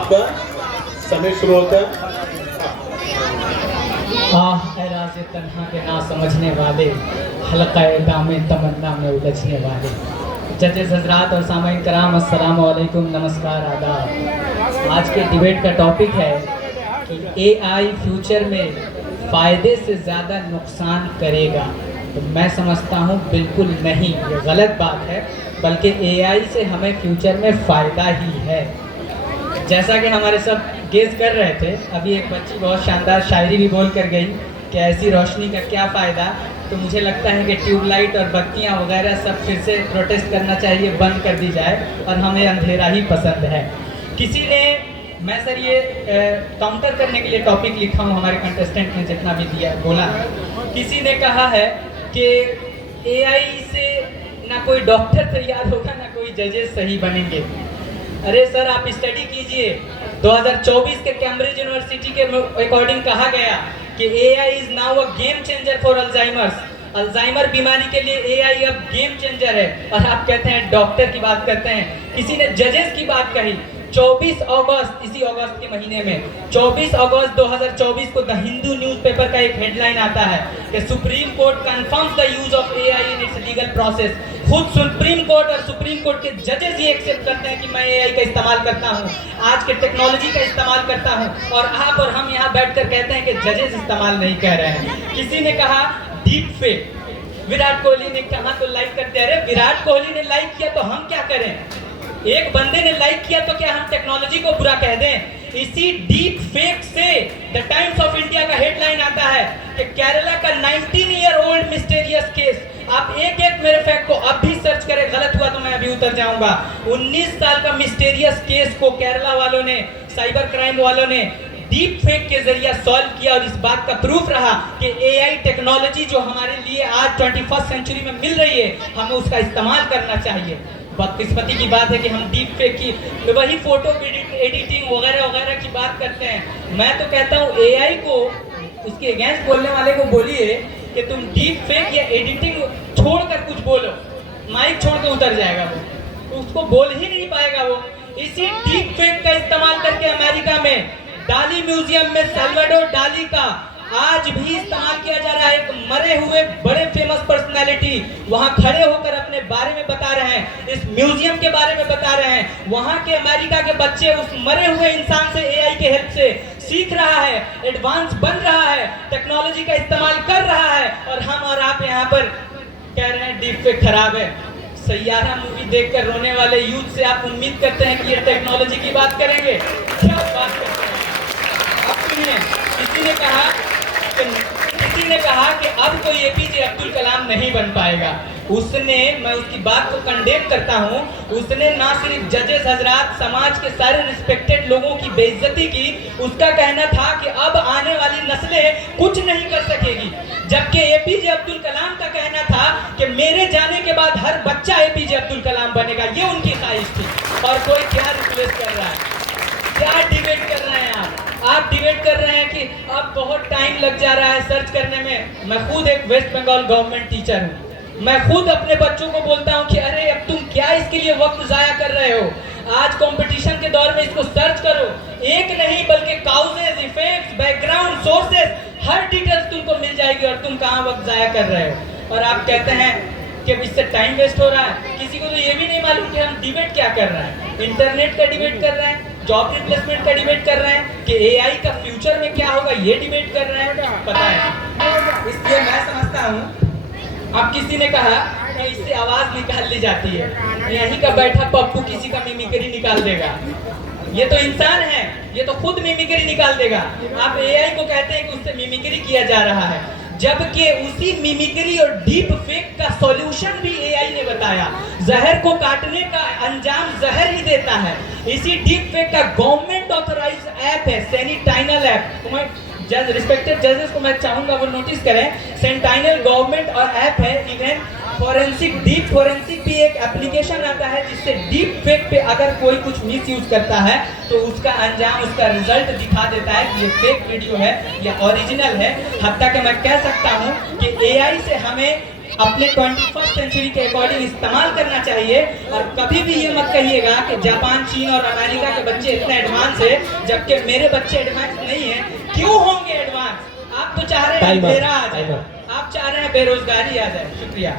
आपका समय शुरू होता है। एराज़े तन्हा के ना समझने वाले, हल्का दामे तमन्ना में उलझने वाले। जजेस हजरात और सामाईन कराम, अस्सलाम वालेकुम, नमस्कार, आदाब। आज के डिबेट का टॉपिक है कि एआई फ्यूचर में फ़ायदे से ज़्यादा नुकसान करेगा। तो मैं समझता हूँ बिल्कुल नहीं, ये गलत बात है, बल्कि एआई से हमें फ्यूचर में फ़ायदा ही है। जैसा कि हमारे सब गेस कर रहे थे, अभी एक बच्ची बहुत शानदार शायरी भी बोल कर गई कि ऐसी रोशनी का क्या फ़ायदा। तो मुझे लगता है कि ट्यूबलाइट और बत्तियां वगैरह सब फिर से प्रोटेस्ट करना चाहिए, बंद कर दी जाए, और हमें अंधेरा ही पसंद है। किसी ने, मैं सर ये काउंटर करने के लिए टॉपिक लिखा हूँ, हमारे कंटेस्टेंट ने जितना भी दिया बोला है। किसी ने कहा है कि एआई से ना कोई डॉक्टर तैयार होगा, ना कोई जजेस सही बनेंगे। अरे सर, आप स्टडी कीजिए, 2024 के कैम्ब्रिज यूनिवर्सिटी के अकॉर्डिंग कहा गया कि AI is now a game changer for Alzheimer's. Alzheimer बीमारी के लिए एआई अब गेम चेंजर है, और आप कहते हैं डॉक्टर की बात करते हैं। किसी ने जजेस की बात कही। 24 अगस्त, इसी अगस्त के महीने में 24 अगस्त 2024 को द हिंदू न्यूज़पेपर का एक हेडलाइन आता है कि supreme court confirms the use of AI in its legal process. खुद सुप्रीम कोर्ट और सुप्रीम कोर्ट के जजेस ये एक्सेप्ट करते हैं कि मैं एआई का इस्तेमाल करता हूँ, आज के टेक्नोलॉजी का इस्तेमाल करता हूँ, और आप और हम यहाँ बैठकर कहते हैं कि जजेस इस्तेमाल नहीं कह रहे हैं। किसी ने कहा डीप फेक, विराट कोहली ने कहा तो लाइक करते हैं। अरे विराट कोहली ने लाइक किया तो हम क्या करें? एक बंदे ने लाइक किया तो क्या हम टेक्नोलॉजी को बुरा कह दें? इसी डीप फेक से द टाइम्स ऑफ इंडिया का हेडलाइन आता है कि केरला का 19 ईयर ओल्ड मिस्टीरियस केस। आप एक एक मेरे फैक्ट को अब भी सर्च करें, गलत हुआ तो मैं अभी उतर जाऊंगा। 19 साल का मिस्टीरियस केस को केरला वालों ने, साइबर क्राइम वालों ने डीप फेक के जरिए सॉल्व किया, और इस बात का प्रूफ रहा कि एआई टेक्नोलॉजी जो हमारे लिए आज 21st सेंचुरी में मिल रही है, हमें उसका इस्तेमाल करना चाहिए। बदकिस्मती की बात है कि हम डीप फेक की, वही फोटो एडिटिंग वगैरह वगैरह की बात करते हैं। मैं तो कहता हूँ एआई को, उसके अगेंस्ट बोलने वाले को बोलिए कि तुम डीप फेक या एडिटिंग छोड़कर कुछ बोलो, माइक छोड़ के उतर जाएगा वो, उसको बोल ही नहीं पाएगा वो। इसी डीप फेक का इस्तेमाल करके अमेरिका में डाली म्यूजियम में सल्वाडोर डाली का आज भी इस्तेमाल किया जा रहा है। एक मरे हुए बड़े फेमस पर्सनालिटी वहां खड़े होकर अपने बारे में बता रहे हैं, इस म्यूजियम के बारे में बता रहे हैं। वहां के अमेरिका के बच्चे उस मरे हुए इंसान से एआई के हेल्प से सीख रहा है, एडवांस बन रहा है, टेक्नोलॉजी का इस्तेमाल कर रहा है, और हम और आप यहाँ पर कह रहे हैं डीप फेक खराब है। सैयारा मूवी देखकर रोने वाले यूथ से आप उम्मीद करते हैं कि ये टेक्नोलॉजी की बात करेंगे? क्या बात करते हैं? अब सुनिए, किसी ने कहा कि अब कोई एपीजे अब्दुल कलाम नहीं बन पाएगा। उसने, मैं उसकी बात को कंडेम करता हूँ, उसने ना सिर्फ जजेस हजरात, समाज के सारे रिस्पेक्टेड लोगों की बेइज्जती की। उसका कहना था कि अब आने वाली नस्लें कुछ नहीं कर सकेगी, जबकि एपीजे अब्दुल कलाम का कहना था कि मेरे जाने के बाद हर बच्चा एपीजे अब्दुल कलाम बनेगा। ये उनकी ख्वाहिश थी, और कोई क्या रिप्लेस कर रहा है? क्या डिबेट कर रहे हैं आप डिबेट कर रहे हैं कि अब बहुत टाइम लग जा रहा है सर्च करने में। मैं खुद एक वेस्ट बंगाल गवर्नमेंट टीचर हूँ, मैं खुद अपने बच्चों को बोलता हूँ कि अरे अब तुम क्या इसके लिए वक्त जाया कर रहे हो? आज कंपटीशन के दौर में इसको सर्च करो, एक नहीं बल्कि काउजेस, इफेक्ट्स, बैकग्राउंड, सोर्सेस, हर डिटेल्स तुमको मिल जाएगी, और तुम कहाँ वक्त जाया कर रहे हो? और आप कहते हैं कि अब इससे टाइम वेस्ट हो रहा है। किसी को तो ये भी नहीं मालूम कि हम डिबेट क्या कर रहे हैं। इंटरनेट का डिबेट कर रहे हैं, जॉब रिप्लेसमेंट का डिबेट कर रहे हैं, कि एआई का फ्यूचर में क्या होगा ये डिबेट कर रहे हैं, पता है। इसलिए मैं समझता हूँ, अब किसी ने कहा कि इससे आवाज निकाल ली जाती है, यहीं का बैठा पप्पू किसी का मिमिक्री निकाल देगा। ये तो इंसान है, ये तो खुद मिमिक्री निकाल देगा। आप एआई को कहते हैं कि उससे मिमिक्री किया जा रहा है, जबकि उसी मिमिक्री और डीप फेक का सॉल्यूशन भी एआई ने बताया। जहर को काटने का अंजाम जहर ही देता है। इसी डीप फेक का गवर्नमेंट ऑथराइज्ड ऐप है सेंटाइनल ऐप। तो मैं रिस्पेक्टेड जजेस को मैं चाहूंगा वो नोटिस करें, सेंटाइनल गवर्नमेंट और ऐप है। इवन फॉरेंसिक, डीप फॉरेंसिक भी एक एप्लीकेशन आता है, जिससे डीप फेक पे अगर कोई कुछ मिस यूज करता है तो उसका अंजाम, उसका रिजल्ट दिखा देता है कि ये फेक वीडियो है या ओरिजिनल है। हत्ता कि मैं कह सकता हूँ कि एआई से हमें अपने 21st सेंचुरी के अकॉर्डिंग इस्तेमाल करना चाहिए। और कभी भी ये मत कहिएगा कि जापान, चीन और अमेरिका के बच्चे इतने एडवांस है जबकि मेरे बच्चे एडवांस नहीं है। क्यों होंगे एडवांस? आप तो चाह रहे हैं अंधेरा आ जाए, आप चाह रहे हैं बेरोजगारी आ जाए। शुक्रिया।